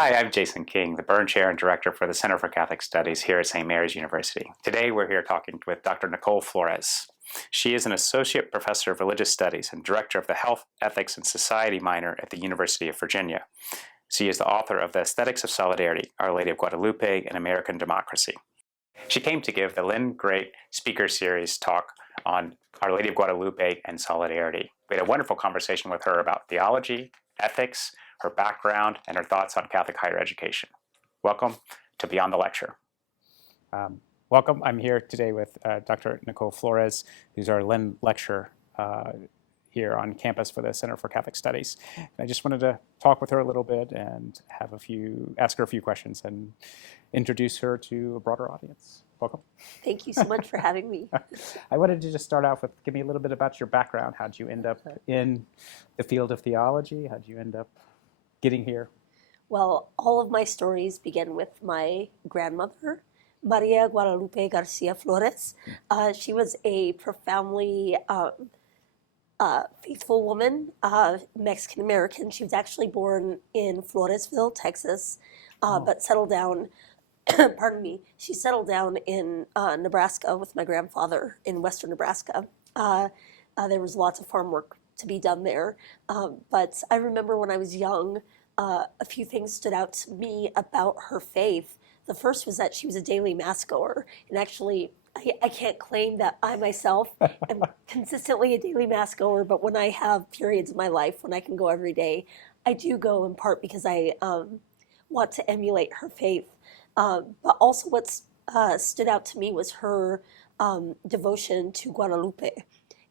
Hi, I'm Jason King, the Beirne Chair and Director for the Center for Catholic Studies here at St. Mary's University. Today we're here talking with Dr. Nichole Flores. She is an Associate Professor of Religious Studies and Director of the Health, Ethics, and Society minor at the University of Virginia. She is the author of The Aesthetics of Solidarity, Our Lady of Guadalupe, and American Democracy. She came to give the Lynn Great Speaker Series talk on Our Lady of Guadalupe and solidarity. We had a wonderful conversation with her about theology, ethics, her background, and her thoughts on Catholic higher education. Welcome to Beyond the Lecture. Welcome. I'm here today with Dr. Nichole Flores, who's our Lynn lecturer here on campus for the Center for Catholic Studies. And I just wanted to talk with her a little bit and ask her a few questions and introduce her to a broader audience. Welcome. Thank you so much for having me. I wanted to just start off with, give me a little bit about your background. How'd you end up in the field of theology? How'd you end up getting here? Well, all of my stories begin with my grandmother, Maria Guadalupe Garcia Flores. She was a profoundly faithful woman, Mexican-American. She was actually born in Floresville, Texas, but settled down, pardon me, she settled down in Nebraska with my grandfather in western Nebraska. There was lots of farm work to be done there. But I remember when I was young, a few things stood out to me about her faith. The first was that she was a daily mass goer. And actually, I can't claim that I myself am consistently a daily mass goer, but when I have periods of my life when I can go every day, I do go in part because I want to emulate her faith. But also what stood out to me was her devotion to Guadalupe.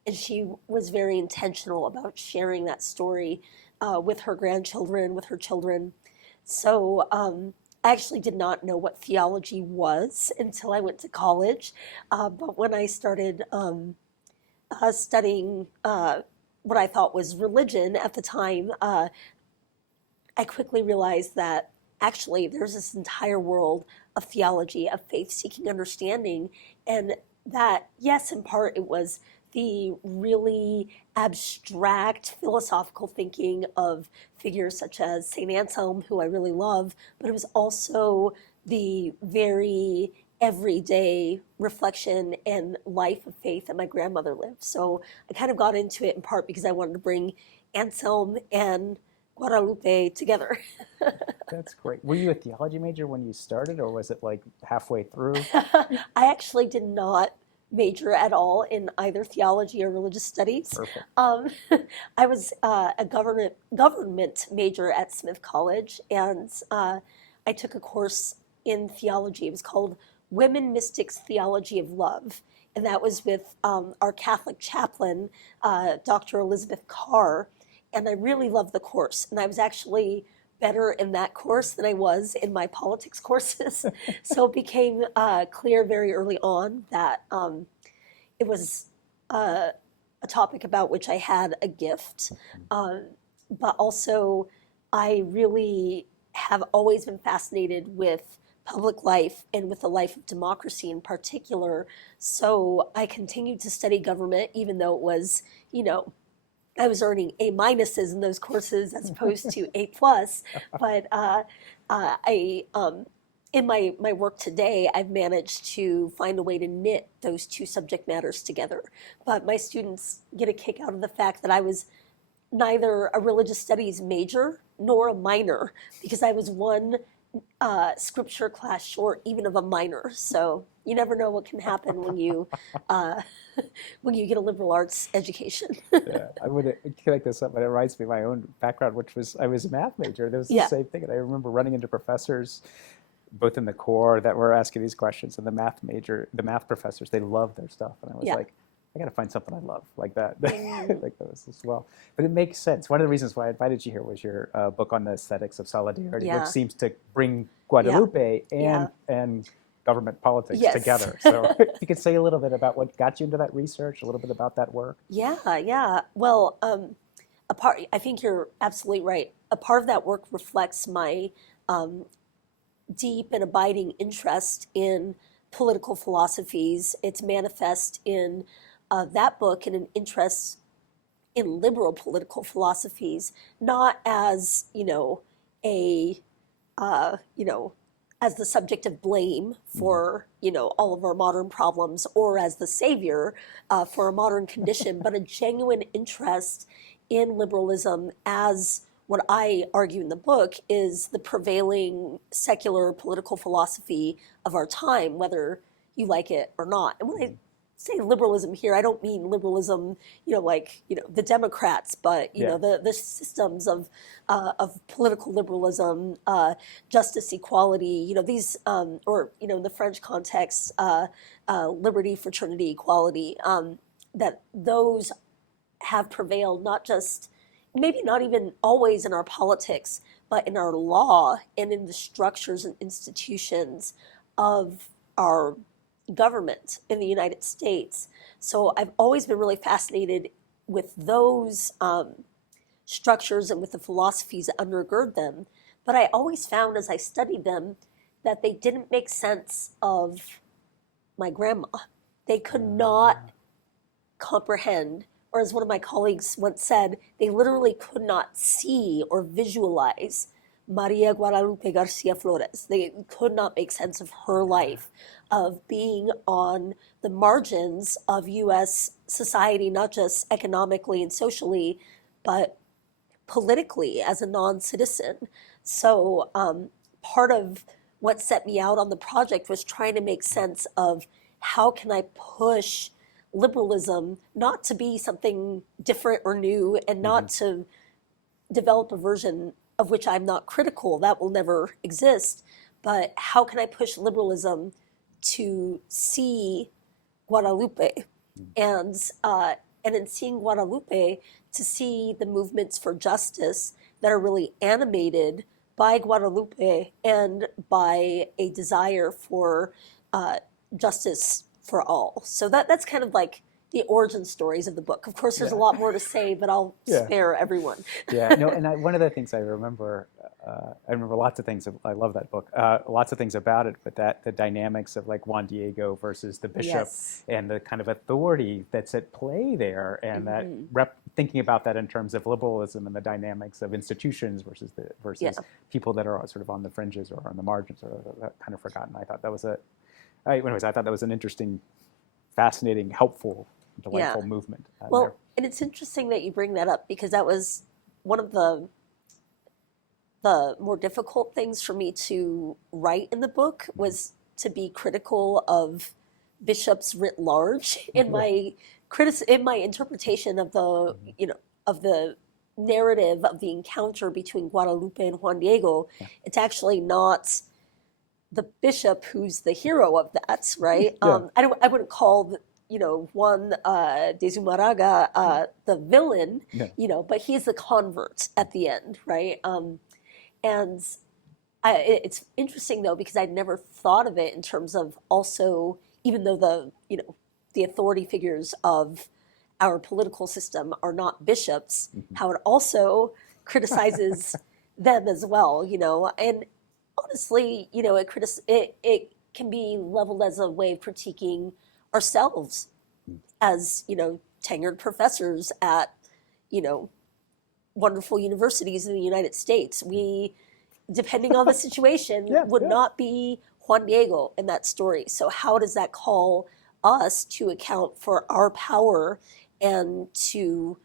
And she was very intentional about sharing that story with her grandchildren, with her children. So I actually did not know what theology was until I went to college. But when I started studying what I thought was religion at the time, I quickly realized that actually there's this entire world of theology, of faith-seeking understanding, and that, yes, in part it was the really abstract philosophical thinking of figures such as St. Anselm, who I really love, but it was also the very everyday reflection and life of faith that my grandmother lived. So I kind of got into it in part because I wanted to bring Anselm and Guadalupe together. That's great. Were you a theology major when you started, or was it like halfway through? I actually did not major at all in either theology or religious studies. Perfect. I was a government major at Smith College, and I took a course in theology. It was called Women Mystics Theology of Love, and that was with our Catholic chaplain, Dr. Elizabeth Carr, and I really loved the course, and I was actually better in that course than I was in my politics courses. So it became clear very early on that it was a topic about which I had a gift. But also, I really have always been fascinated with public life and with the life of democracy in particular. So I continued to study government, even though it was, I was earning A minuses in those courses as opposed to A plus, but in my work today, I've managed to find a way to knit those two subject matters together. But my students get a kick out of the fact that I was neither a religious studies major nor a minor, because I was one scripture class short even of a minor. So you never know what can happen when you get a liberal arts education. Yeah, I would connect this up, but it reminds me of my own background, which was I was a math major. There was the same thing, and I remember running into professors, both in the core that were asking these questions, and the math professors. They loved their stuff, and I was like, I got to find something I love like that, like those as well. But it makes sense. One of the reasons why I invited you here was your book on the aesthetics of solidarity, which seems to bring Guadalupe and government politics together. So if you could say a little bit about what got you into that research, a little bit about that work. Yeah. Well, I think you're absolutely right. A part of that work reflects my deep and abiding interest in political philosophies. It's manifest in that book and an interest in liberal political philosophies, not as, a you know, as the subject of blame for, you know, all of our modern problems, or as the savior for a modern condition, but a genuine interest in liberalism as what I argue in the book is the prevailing secular political philosophy of our time, whether you like it or not. And when I say liberalism here, I don't mean liberalism, you know, like, you know, the Democrats, but, you know, the systems of political liberalism, justice, equality, you know, these, or, you know, in the French context, liberty, fraternity, equality, that those have prevailed not just, maybe not even always in our politics, but in our law and in the structures and institutions of our government in the United States. So I've always been really fascinated with those structures and with the philosophies that undergird them. But I always found as I studied them that they didn't make sense of my grandma. They could not comprehend, or as one of my colleagues once said, they literally could not see or visualize Maria Guadalupe Garcia Flores. They could not make sense of her life, of being on the margins of U.S. society, not just economically and socially, but politically as a non-citizen. So part of what set me out on the project was trying to make sense of how can I push liberalism not to be something different or new, and not to develop a version of which I'm not critical, that will never exist, but how can I push liberalism to see Guadalupe, and in seeing Guadalupe, to see the movements for justice that are really animated by Guadalupe and by a desire for justice for all. So that's kind of like the origin stories of the book. Of course, there's a lot more to say, but I'll spare everyone. No, and one of the things I remember lots of things. I love that book. Lots of things about it, but the dynamics of like Juan Diego versus the bishop, and the kind of authority that's at play there, and that thinking about that in terms of liberalism and the dynamics of institutions versus people that are sort of on the fringes or on the margins or kind of forgotten. I thought that was I thought that was an interesting, fascinating, helpful, delightful movement. Well, and it's interesting that you bring that up, because that was one of the more difficult things for me to write in the book, was to be critical of bishops writ large in my interpretation of the of the narrative of the encounter between Guadalupe and Juan Diego. It's actually not the bishop who's the hero of that, right? I wouldn't call Juan de Zumaraga the villain, but he's the convert at the end, right? And it's interesting though, because I'd never thought of it in terms of also, even though the authority figures of our political system are not bishops, how it also criticizes them as well, and honestly, it can be leveled as a way of critiquing ourselves as, tenured professors at, wonderful universities in the United States. We, depending on the situation, would not be Juan Diego in that story. So how does that call us to account for our power and to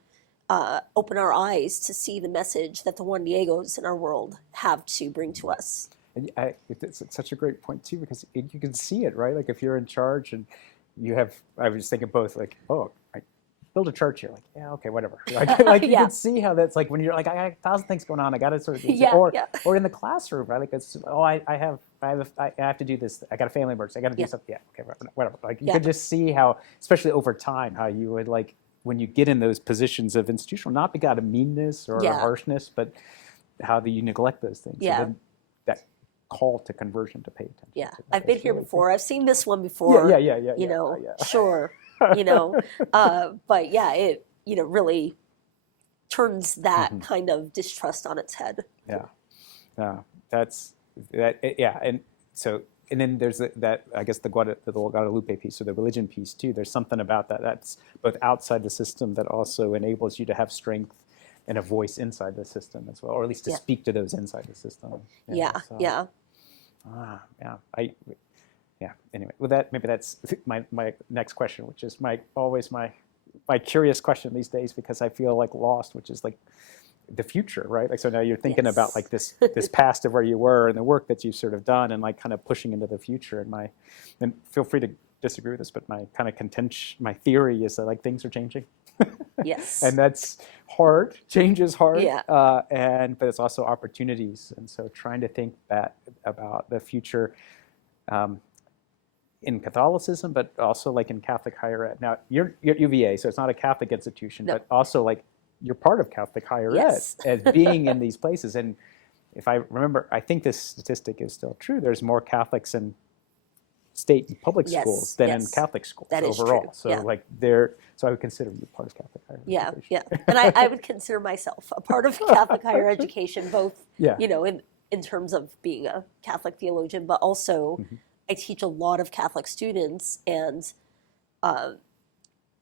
open our eyes to see the message that the Juan Diegos in our world have to bring to us? And it's such a great point too, because you can see it, right? Like if you're in charge and you have, I was thinking both like, build a church here, like, okay, whatever. Like you can see how that's like when you're like, I got 1,000 things going on, I got to sort of or in the classroom, right? Like it's, I have to do this. I got a family emergency. I got to do something. Okay, whatever. Like you can just see how, especially over time, how you would like when you get in those positions of institutional, not because of meanness or harshness, but how you neglect those things. Yeah. And then that call to conversion to pay attention. Yeah, I've been here before. I've seen this one before. Sure. But yeah, it really turns that kind of distrust on its head. That's that. And so, and then there's that I guess the Guadalupe piece, or the religion piece too. There's something about that that's both outside the system that also enables you to have strength and a voice inside the system as well, or at least to speak to those inside the system. Yeah. Anyway, with that, maybe that's my next question, which is always my curious question these days, because I feel like lost, which is like the future, right? Like, so now you're thinking about like this past of where you were and the work that you've sort of done, and like kind of pushing into the future. And feel free to disagree with this, but my kind of my theory is that like things are changing. Yes. And that's hard. Change is hard. Yeah. But it's also opportunities. And so trying to think about the future in Catholicism, but also like in Catholic higher ed. Now you're at UVA, so it's not a Catholic institution, but also like you're part of Catholic higher ed as being in these places. And if I remember, I think this statistic is still true. There's more Catholics in state and public schools than in Catholic schools overall. True. So like so I would consider you part of Catholic higher education. Yeah. And I would consider myself a part of Catholic higher education, both in terms of being a Catholic theologian, but also I teach a lot of Catholic students, and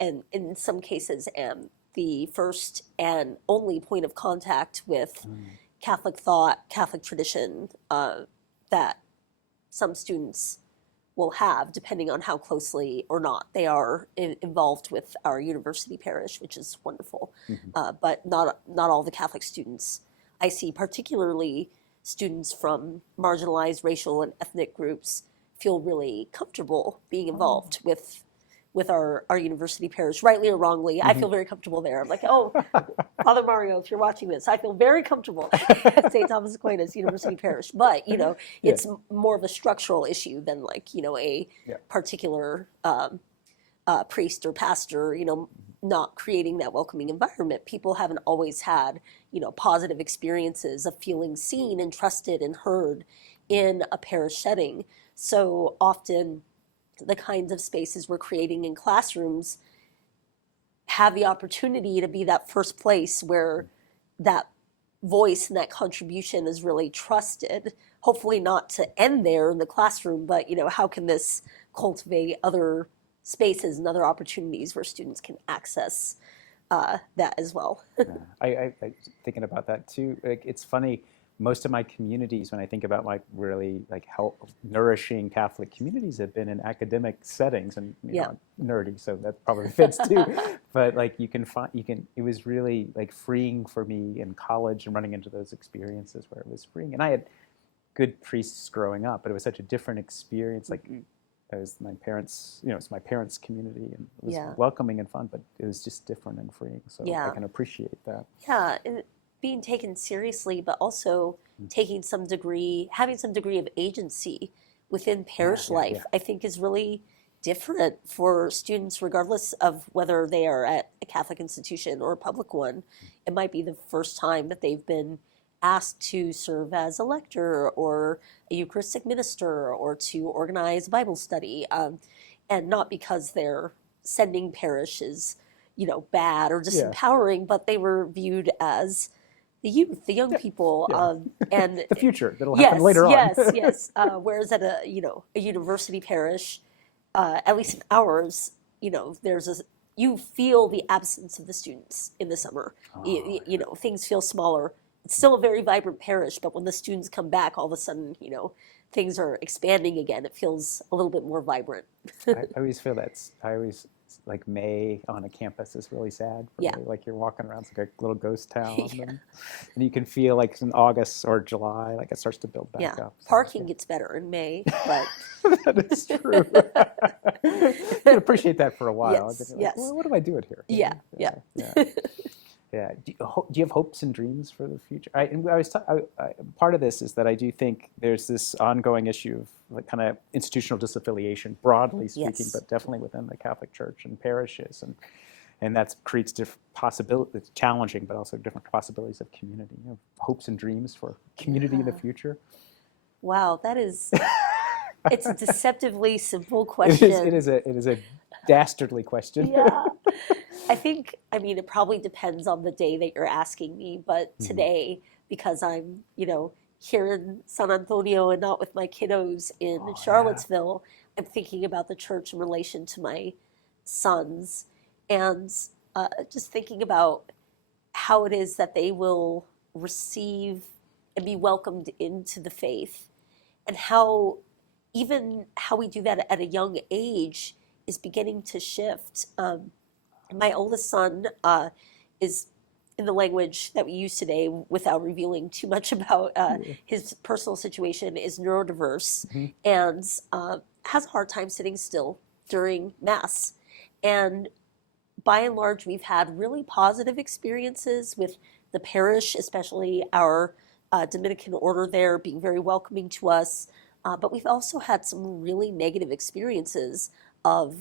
in some cases am the first and only point of contact with Catholic thought, Catholic tradition that some students will have, depending on how closely or not they are involved with our university parish, which is wonderful. But not all the Catholic students I see, particularly students from marginalized racial and ethnic groups, feel really comfortable being involved with our university parish, rightly or wrongly. I feel very comfortable there. I'm like, oh, Father Mario, if you're watching this, I feel very comfortable at St. Thomas Aquinas University Parish. But, it's more of a structural issue than like, a particular priest or pastor, not creating that welcoming environment. People haven't always had, positive experiences of feeling seen and trusted and heard in a parish setting. So often the kinds of spaces we're creating in classrooms have the opportunity to be that first place where that voice and that contribution is really trusted. Hopefully not to end there in the classroom, but how can this cultivate other spaces and other opportunities where students can access that as well. I thinking about that too. Like, it's funny. Most of my communities, when I think about my really like nourishing Catholic communities, have been in academic settings, and I'm nerdy, so that probably fits too. But like it was really like freeing for me in college and running into those experiences where it was freeing. And I had good priests growing up, but it was such a different experience. Like it was my parents, it's my parents' community, and it was welcoming and fun, but it was just different and freeing. So I can appreciate that. Yeah. Being taken seriously, but also having some degree of agency within parish life, I think is really different for students, regardless of whether they are at a Catholic institution or a public one. It might be the first time that they've been asked to serve as a lector or a Eucharistic minister or to organize Bible study, and not because their sending parish is, bad or disempowering, but they were viewed as the youth, the young people, and the future that'll happen later on. Yes. Whereas at a university parish, at least in ours, you feel the absence of the students in the summer. Things feel smaller. It's still a very vibrant parish, but when the students come back, all of a sudden, things are expanding again. It feels a little bit more vibrant. I always feel like May on a campus is really sad for me. Like you're walking around, it's like a little ghost town. And you can feel like in August or July, like it starts to build back up. So, parking gets better in May, but that is true. I can appreciate that for a while. Yes. Well, what am I doing here? Yeah. Do you have hopes and dreams for the future? Part of this is that I do think there's this ongoing issue of like kind of institutional disaffiliation, broadly speaking, but definitely within the Catholic Church and parishes, and that creates different possibilities. It's challenging, but also different possibilities of community. Hopes and dreams for community in the future. Wow, that is. It's a deceptively simple question. It is a dastardly question. Yeah. I mean, it probably depends on the day that you're asking me, but today, because I'm, here in San Antonio and not with my kiddos in Charlottesville, I'm thinking about the church in relation to my sons, and just thinking about how it is that they will receive and be welcomed into the faith, and how even how we do that at a young age is beginning to shift. My oldest son is, in the language that we use today, without revealing too much about his personal situation, is neurodiverse and has a hard time sitting still during Mass. And by and large, we've had really positive experiences with the parish, especially our Dominican order there being very welcoming to us. But we've also had some really negative experiences of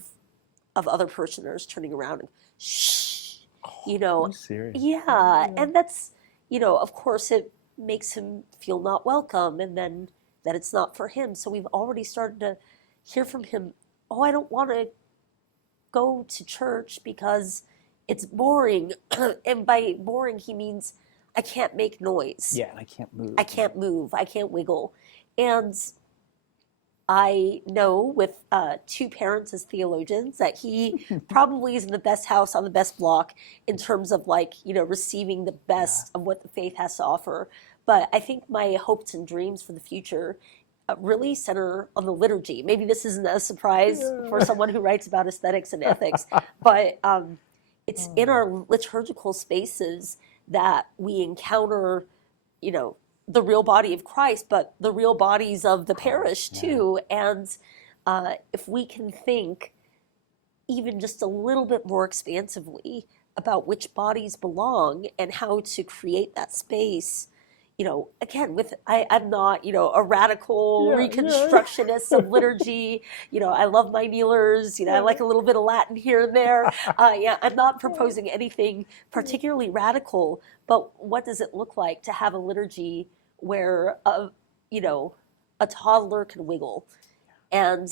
other parishioners turning around and shh, Are you serious? yeah, and that's, of course it makes him feel not welcome, and then that it's not for him. So we've already started to hear from him, oh, I don't want to go to church because it's boring. And by boring, he means I can't make noise. Yeah, and I can't move. I can't move. I can't wiggle. And I know with two parents as theologians that he probably is in the best house on the best block in terms of receiving the best of what the faith has to offer. But I think my hopes and dreams for the future really center on the liturgy. Maybe this isn't a surprise for someone who writes about aesthetics and ethics, but it's in our liturgical spaces that we encounter, the real body of Christ, but the real bodies of the parish too. And if we can think even just a little bit more expansively about which bodies belong and how to create that space, again, I'm not, a radical reconstructionist of liturgy. I love my kneelers. I like a little bit of Latin here and there. I'm not proposing anything particularly radical, but what does it look like to have a liturgy where, a toddler can wiggle, and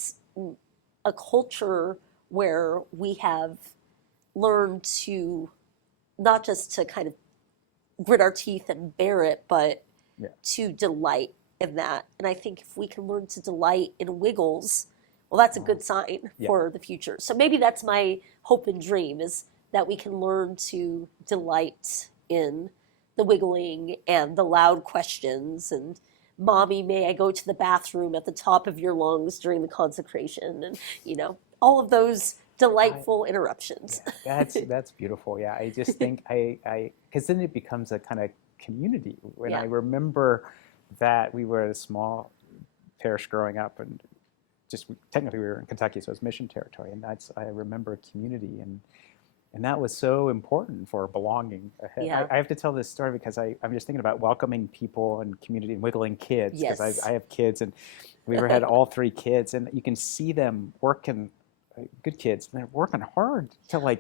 a culture where we have learned to not just to kind of grit our teeth and bear it, but to delight in that. And I think if we can learn to delight in wiggles, well, that's a good sign for the future. So maybe that's my hope and dream, is that we can learn to delight in the wiggling and the loud questions, and mommy, may I go to the bathroom at the top of your lungs during the consecration, and all of those delightful interruptions. That's beautiful. Yeah, I just think because then it becomes a kind of community. When I remember that we were at a small parish growing up, and technically we were in Kentucky, so it was mission territory, and I remember community, and that was so important for belonging. I have to tell this story because I'm just thinking about welcoming people and community and wiggling kids, because I have kids, and we had all three kids, and you can see them working, good kids, and they're working hard to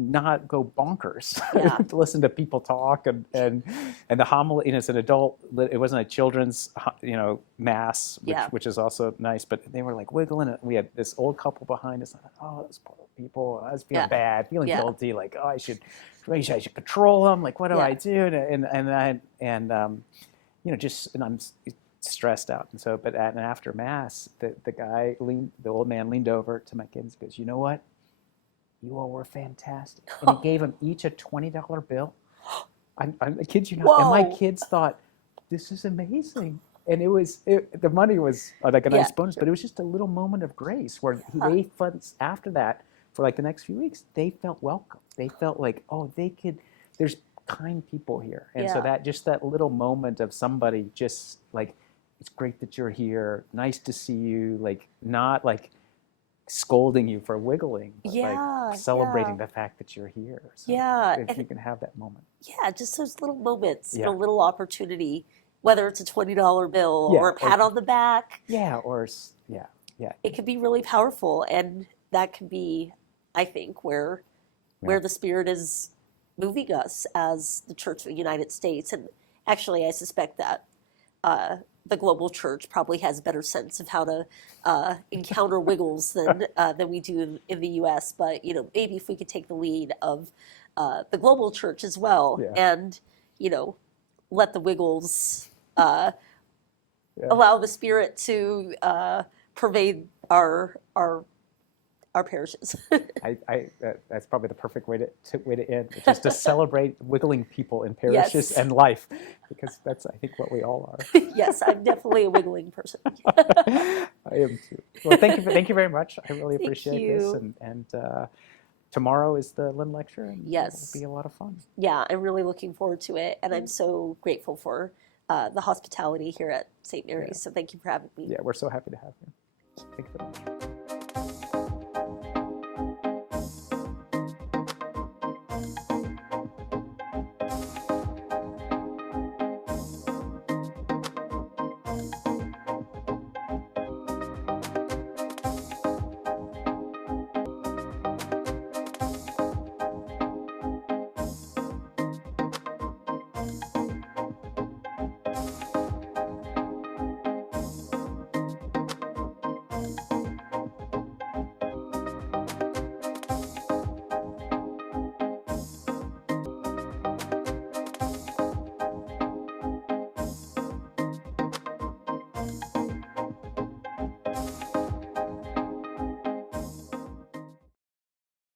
not go bonkers, to listen to people talk, and the homily, as an adult, it wasn't a children's mass, which is also nice, but they were wiggling it. We had this old couple behind us. Oh, those poor people. I was feeling bad, feeling guilty, I should control them. What do I do? And I'm stressed out. And so, but after Mass, the old man leaned over to my kids and goes, "You know what? You all were fantastic." And he gave them each a $20 bill. I kid you not. Whoa. And my kids thought, this is amazing. And the money was a nice bonus, but it was just a little moment of grace where they felt, after that, for the next few weeks, they felt welcome. They felt there's kind people here. And so that little moment of somebody just it's great that you're here, nice to see you, not scolding you for wiggling, but celebrating the fact that you're here. So if you can have that moment. Yeah, just those little moments, a little opportunity, whether it's a $20 bill or a pat on the back. It could be really powerful, and that could be, I think, where the Spirit is moving us as the Church of the United States. And actually, I suspect that the global church probably has a better sense of how to encounter wiggles than we do in the U.S. But maybe if we could take the lead of the global church as well, and let the wiggles allow the Spirit to pervade our our parishes. That's probably the perfect way to end, which is to celebrate wiggling people in parishes and life, because that's, I think, what we all are. Yes, I'm definitely a wiggling person. I am too. Well, thank you very much. I really appreciate this, and tomorrow is the Lynn lecture, and yes, it'll be a lot of fun. Yeah, I'm really looking forward to it, and I'm so grateful for the hospitality here at St. Mary's. So thank you for having me. Yeah, we're so happy to have you. Thank you very much.